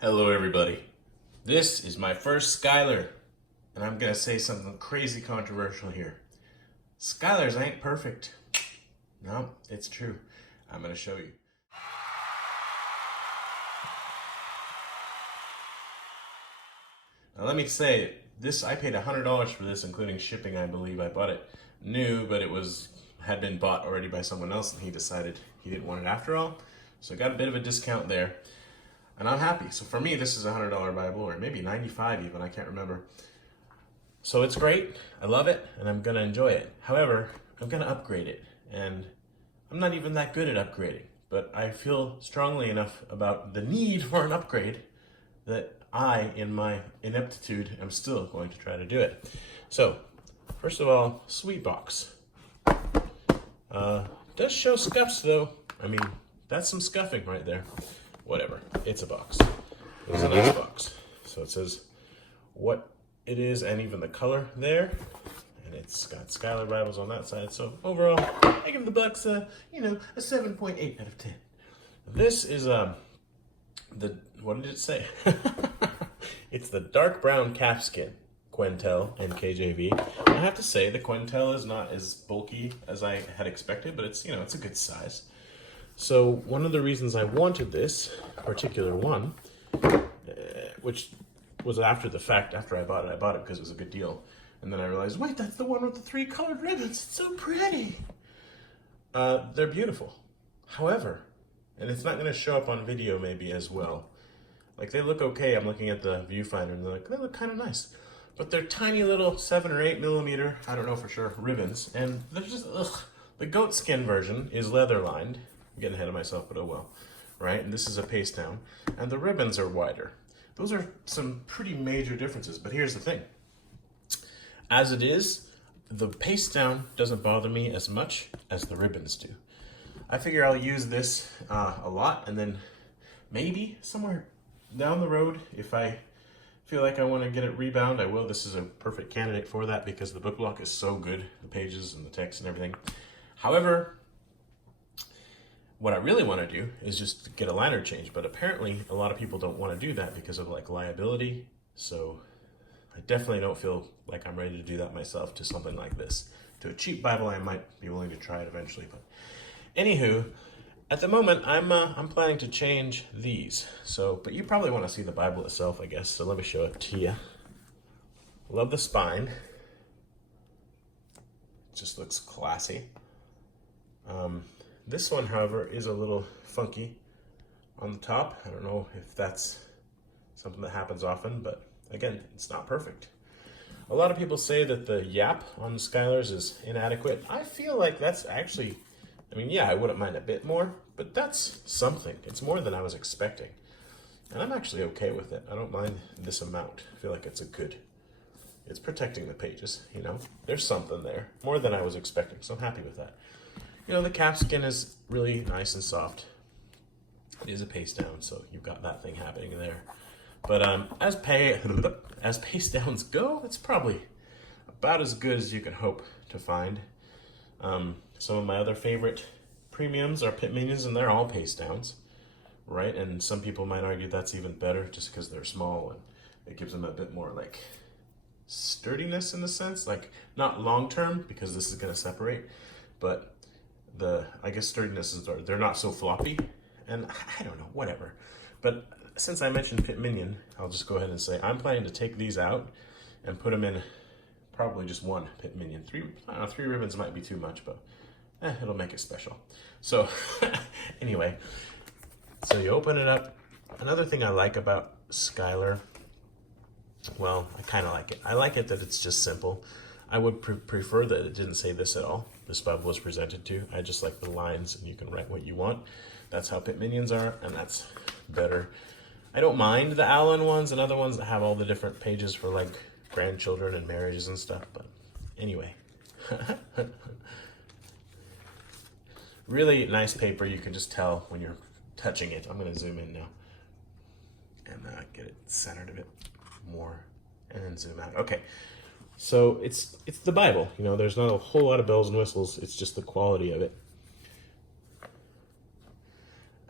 Hello everybody. This is my first Schuyler, and I'm gonna say something crazy controversial here. Schuyler's ain't perfect. No, it's true. I'm gonna show you. Now let me say, I paid $100 for this, including shipping, I believe. I bought it new, but it had been bought already by someone else, and he decided he didn't want it after all. So I got a bit of a discount there. And I'm happy. So for me, this is a $100 Bible, or maybe 95 even, I can't remember. So it's great, I love it, and I'm gonna enjoy it. However, I'm gonna upgrade it, and I'm not even that good at upgrading, but I feel strongly enough about the need for an upgrade that I, in my ineptitude, am still going to try to do it. So, first of all, sweet box. Does show scuffs though. I mean, that's some scuffing right there. Whatever, it's a box. It was a nice box. So it says what it is and even the color there. And it's got Schuyler Bibles on that side. So overall, I give the box a 7.8 out of 10. This is what did it say? It's the dark brown calfskin Quentel NKJV. I have to say the Quentel is not as bulky as I had expected, but it's it's a good size. So one of the reasons I wanted this particular one, which was after the fact, after I bought it because it was a good deal. And then I realized, wait, that's the one with the 3 colored ribbons. It's so pretty. They're beautiful. However, and it's not going to show up on video maybe as well. Like they look okay. I'm looking at the viewfinder and they look kind of nice. But they're tiny little 7 or 8 millimeter, I don't know for sure, ribbons. And they're just, ugh. The goat skin version is leather lined. I'm getting ahead of myself, but oh well, right? And this is a paste down, and the ribbons are wider. Those are some pretty major differences, but here's the thing. As it is, the paste down doesn't bother me as much as the ribbons do. I figure I'll use this a lot, and then maybe somewhere down the road, if I feel like I want to get it rebound, I will. This is a perfect candidate for that because the book block is so good, the pages and the text and everything. However, what I really want to do is just get a liner change, but apparently a lot of people don't want to do that because of like liability. So I definitely don't feel like I'm ready to do that myself to something like this. To a cheap Bible, I might be willing to try it eventually. But anywho, at the moment, I'm planning to change these. So, but you probably want to see the Bible itself, I guess. So let me show it to you. Love the spine. It just looks classy. This one, however, is a little funky on the top. I don't know if that's something that happens often, but again, it's not perfect. A lot of people say that the yap on the Schuylers is inadequate. I feel like that's actually, I mean, yeah, I wouldn't mind a bit more, but that's something. It's more than I was expecting. And I'm actually okay with it. I don't mind this amount. I feel like it's it's protecting the pages, There's something there, more than I was expecting, so I'm happy with that. The calfskin is really nice and soft. It is a paste down, so you've got that thing happening there. But as paste downs go, it's probably about as good as you can hope to find. Some of my other favorite premiums are pit minions, and they're all paste downs, right? And some people might argue that's even better just because they're small and it gives them a bit more like sturdiness in the sense, like not long term because this is going to separate, but I guess sturdiness is they're not so floppy, and I don't know, whatever. But since I mentioned pit minion, I'll just go ahead and say I'm planning to take these out and put them in probably just one pit minion. 3 ribbons might be too much, but it'll make it special. So anyway, so you open it up. Another thing I like about Schuyler, well, I kind of like it. I like it that it's just simple. I would prefer that it didn't say this at all. This Bible was presented to. I just like the lines, and you can write what you want. That's how pit minions are, and that's better. I don't mind the Allen ones and other ones that have all the different pages for like grandchildren and marriages and stuff, but anyway. Really nice paper. You can just tell when you're touching it. I'm going to zoom in now and get it centered a bit more and then zoom out. Okay. So it's the Bible, there's not a whole lot of bells and whistles. It's just the quality of it.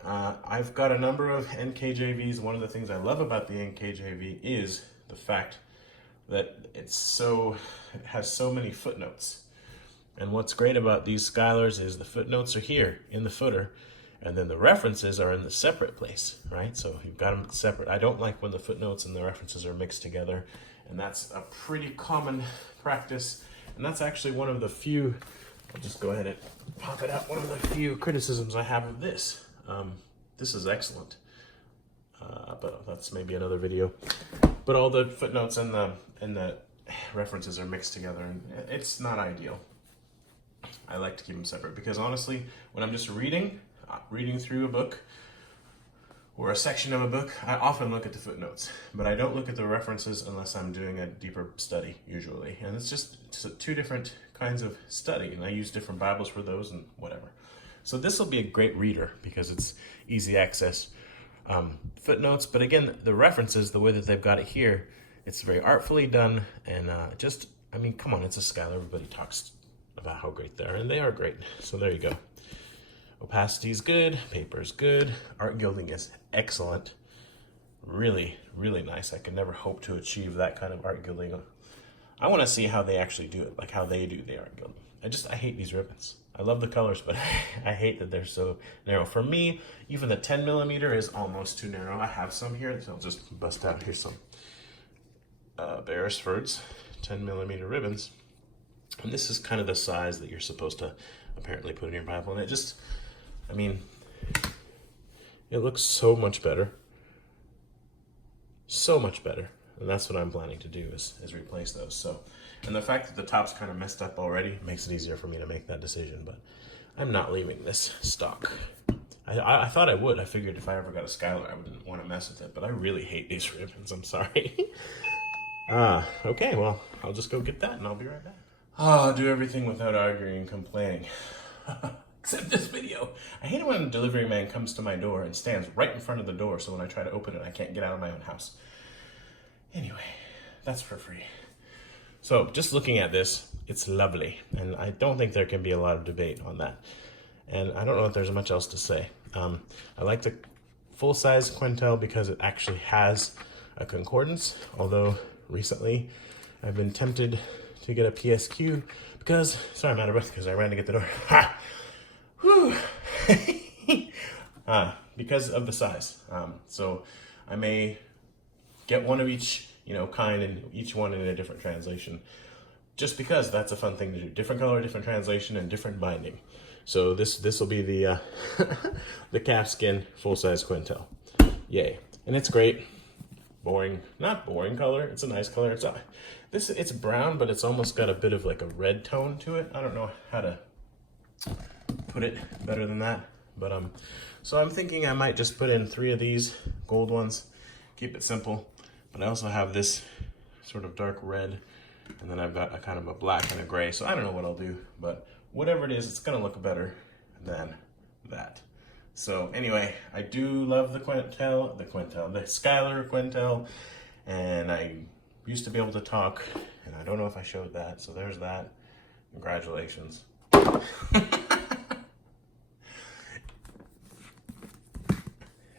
I've got a number of NKJVs. One of the things I love about the NKJV is the fact that it has so many footnotes. And what's great about these Schuylers is the footnotes are here in the footer, and then the references are in the separate place, right? So you've got them separate. I don't like when the footnotes and the references are mixed together, and that's a pretty common practice. And that's actually one of the few, I'll just go ahead and pop it up, one of the few criticisms I have of this. This is excellent, but that's maybe another video. But all the footnotes and the references are mixed together, and it's not ideal. I like to keep them separate because honestly, when I'm just reading through a book or a section of a book, I often look at the footnotes, but I don't look at the references unless I'm doing a deeper study usually. And it's just two different kinds of study, and I use different Bibles for those and whatever. So this will be a great reader because it's easy access footnotes. But again, the references, the way that they've got it here, it's very artfully done. And I mean, come on, it's a Schuyler. Everybody talks about how great they are, and they are great. So there you go. Opacity is good, paper is good, art gilding is excellent. Really, really nice. I could never hope to achieve that kind of art gilding. I want to see how they actually do it, like how they do the art gilding. I hate these ribbons. I love the colors, but I hate that they're so narrow. For me, even the 10 millimeter is almost too narrow. I have some here, so I'll just bust out. Here's some Beresford's 10 millimeter ribbons. And this is kind of the size that you're supposed to apparently put in your Bible. And it just, I mean, it looks so much better. So much better. And that's what I'm planning to do is replace those. So, and the fact that the top's kind of messed up already makes it easier for me to make that decision. But I'm not leaving this stock. I thought I would. I figured if I ever got a Schuyler, I wouldn't want to mess with it. But I really hate these ribbons. I'm sorry. Okay, well, I'll just go get that and I'll be right back. I'll do everything without arguing and complaining. Except this video. I hate it when a delivery man comes to my door and stands right in front of the door, so when I try to open it, I can't get out of my own house. Anyway, that's for free. So just looking at this, it's lovely, and I don't think there can be a lot of debate on that. And I don't know if there's much else to say. I like the full-size Quentel because it actually has a concordance, although recently I've been tempted to get a PSQ because, sorry, I'm out of breath because I ran to get the door. Ha! Whew. Because of the size. So I may get one of each, kind, and each one in a different translation, just because that's a fun thing to do. Different color, different translation, and different binding. So this will be the the Calfskin full-size Quentel. Yay. And it's great. Boring, not boring color. It's a nice color. It's brown, but it's almost got a bit of like a red tone to it. I don't know how to put it better than that, but so I'm thinking I might just put in 3 of these gold ones, keep it simple. But I also have this sort of dark red, and then I've got a kind of a black and a gray. So I don't know what I'll do, but whatever it is, it's gonna look better than that. So anyway, I do love the Schuyler Quentel, and I used to be able to talk, and I don't know if I showed that, so there's that. Congratulations.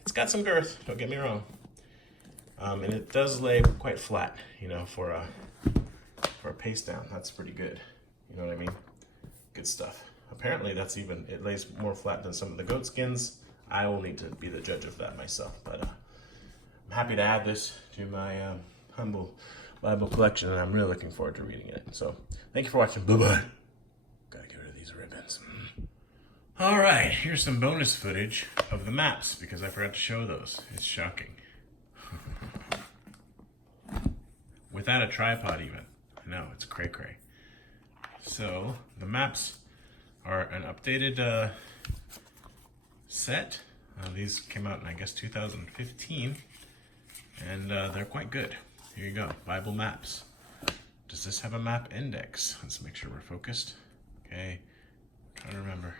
It's got some girth, don't get me wrong. And it does lay quite flat, for a paste down. That's pretty good. You know what I mean? Good stuff. Apparently it lays more flat than some of the goat skins. I will need to be the judge of that myself, but I'm happy to add this to my humble Bible collection, and I'm really looking forward to reading it. So thank you for watching. Bye-bye. Gotta get rid of these ribbons. All right, here's some bonus footage of the maps because I forgot to show those. It's shocking. Without a tripod even. I know, it's cray-cray. So the maps are an updated set. These came out in, I guess, 2015, and they're quite good. Here you go, Bible maps. Does this have a map index? Let's make sure we're focused. Okay, I'm trying to remember.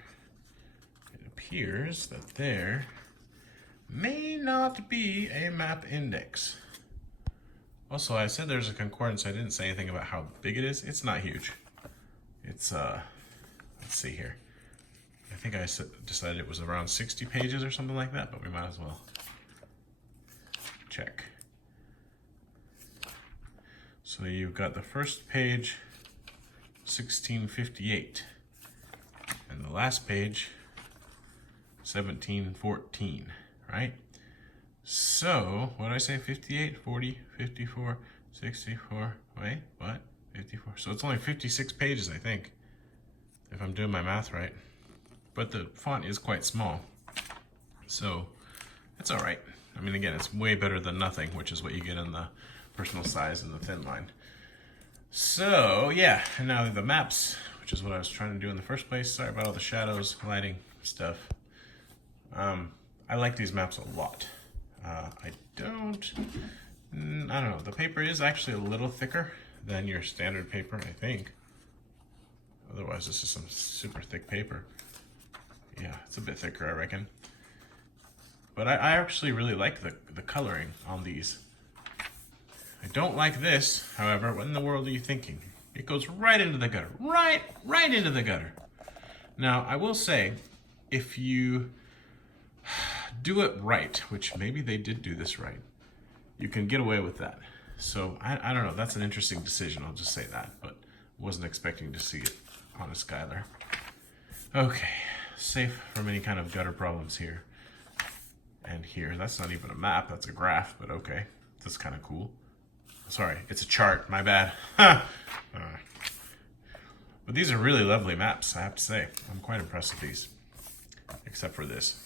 It appears that there may not be a map index. Also, I said there's a concordance. I didn't say anything about how big it is. It's not huge. It's, let's see here. I think I decided it was around 60 pages or something like that, but we might as well check. So you've got the first page, 1658, and the last page, 1714, right? So, what did I say, 58, 40, 54, 64, wait, what? 54, so it's only 56 pages, I think, if I'm doing my math right. But the font is quite small, so it's all right. I mean, again, it's way better than nothing, which is what you get in the personal size and the thin line. So, yeah, and now the maps, which is what I was trying to do in the first place. Sorry about all the shadows, lighting stuff. I like these maps a lot. I don't know, the paper is actually a little thicker than your standard paper, I think. Otherwise, this is some super thick paper. Yeah, it's a bit thicker, I reckon. But I actually really like the coloring on these. I don't like this, however. What in the world are you thinking? It goes right into the gutter. Right into the gutter. Now, I will say, if you do it right, which maybe they did do this right, you can get away with that. So, I don't know. That's an interesting decision. I'll just say that. But wasn't expecting to see it on a Schuyler. Okay. Safe from any kind of gutter problems here. And here. That's not even a map. That's a graph. But okay. That's kind of cool. Sorry, it's a chart, my bad. But these are really lovely maps, I have to say. I'm quite impressed with these. Except for this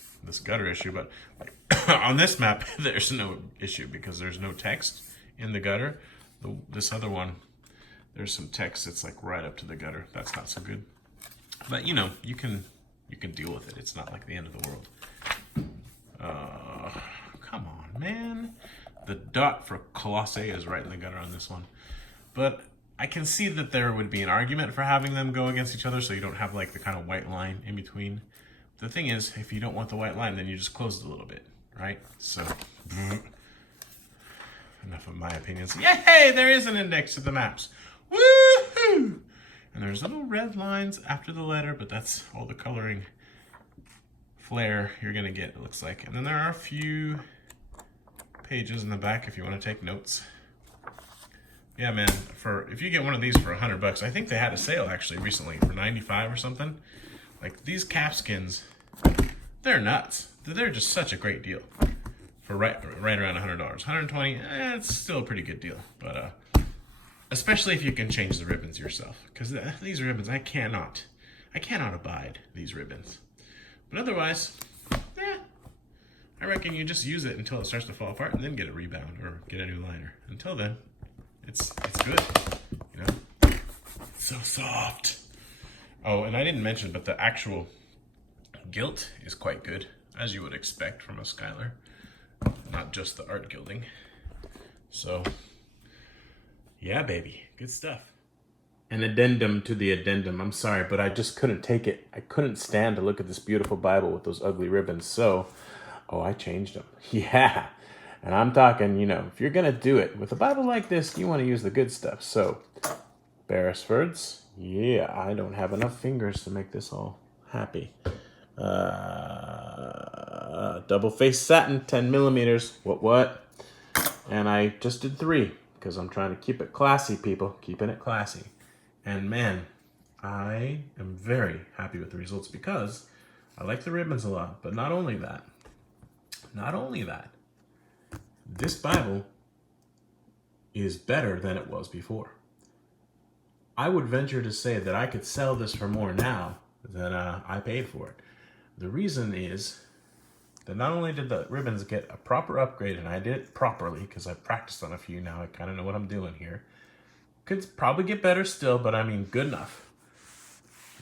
gutter issue, but on this map, there's no issue because there's no text in the gutter. This other one, there's some text that's like right up to the gutter. That's not so good. But you know, you can deal with it. It's not like the end of the world. Come on, man. The dot for Colossae is right in the gutter on this one. But I can see that there would be an argument for having them go against each other so you don't have like the kind of white line in between. The thing is, if you don't want the white line, then you just close it a little bit, right? So, enough of my opinions. Yay! There is an index to the maps. Woohoo! And there's little red lines after the letter, but that's all the coloring flair you're gonna get, it looks like. And then there are a few pages in the back if you want to take notes. Yeah, man, if you get one of these for $100, I think they had a sale actually recently for 95 or something. Like these Calfskins, they're nuts. They're just such a great deal for right around $100. 120, it's still a pretty good deal. But especially if you can change the ribbons yourself, because these ribbons I cannot abide these ribbons. But otherwise, I reckon you just use it until it starts to fall apart and then get a rebound or get a new liner. Until then, it's good, you know? It's so soft. Oh, and I didn't mention, but the actual gilt is quite good, as you would expect from a Schuyler. Not just the art gilding. So, yeah, baby, good stuff. An addendum to the addendum. I'm sorry, but I just couldn't take it. I couldn't stand to look at this beautiful Bible with those ugly ribbons, so... Oh, I changed them. Yeah. And I'm talking, you know, if you're going to do it with a Bible like this, you want to use the good stuff. So, Beresfords. Yeah, I don't have enough fingers to make this all happy. Double-faced satin, 10 millimeters. What? And I just did 3 because I'm trying to keep it classy, people. Keeping it classy. And man, I am very happy with the results because I like the ribbons a lot. But not only that, this Bible is better than it was before. I would venture to say that I could sell this for more now than I paid for it. The reason is that not only did the ribbons get a proper upgrade, and I did it properly because I practiced on a few now, I kind of know what I'm doing here. Could probably get better still, but I mean good enough.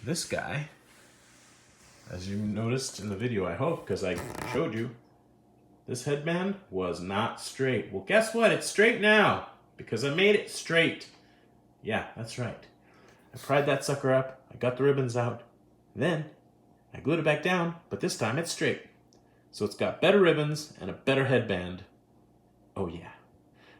This guy, as you noticed in the video, I hope, because I showed you, this headband was not straight. Well, guess what? It's straight now because I made it straight. Yeah, that's right. I pried that sucker up. I got the ribbons out. Then I glued it back down, but this time it's straight. So it's got better ribbons and a better headband. Oh yeah.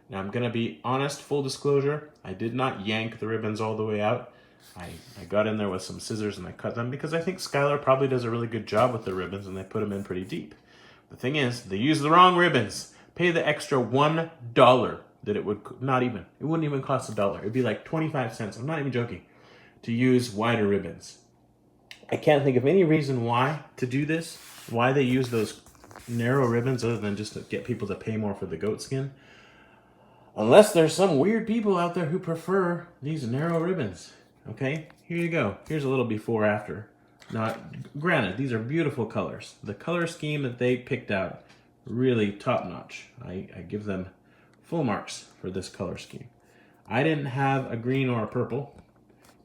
Now I'm going to be honest, full disclosure. I did not yank the ribbons all the way out. I got in there with some scissors and I cut them because I think Schuyler probably does a really good job with the ribbons and they put them in pretty deep. The thing is, they use the wrong ribbons. Pay the extra $1 that it wouldn't even cost $1. It'd be like 25 cents. I'm not even joking. To use wider ribbons. I can't think of any reason why to do this, why they use those narrow ribbons other than just to get people to pay more for the goat skin. Unless there's some weird people out there who prefer these narrow ribbons. Okay, here you go. Here's a little before after. Now, granted, these are beautiful colors. The color scheme that they picked out, really top notch. I give them full marks for this color scheme. I didn't have a green or a purple,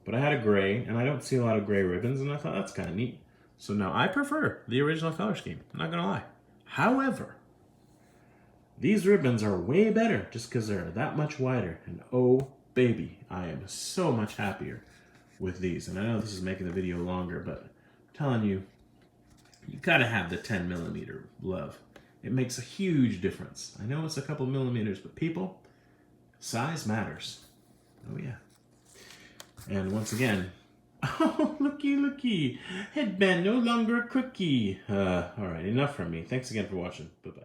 but I had a gray, and I don't see a lot of gray ribbons, and I thought that's kind of neat. So now I prefer the original color scheme, I'm not gonna lie. However, these ribbons are way better just because they're that much wider, and oh baby, I am so much happier with these. And I know this is making the video longer, but I'm telling you, you gotta have the 10mm love. It makes a huge difference. I know it's a couple millimeters, but people, size matters. Oh yeah. And once again, oh, looky, headband no longer a quickie. All right, enough from me. Thanks again for watching. Bye-bye.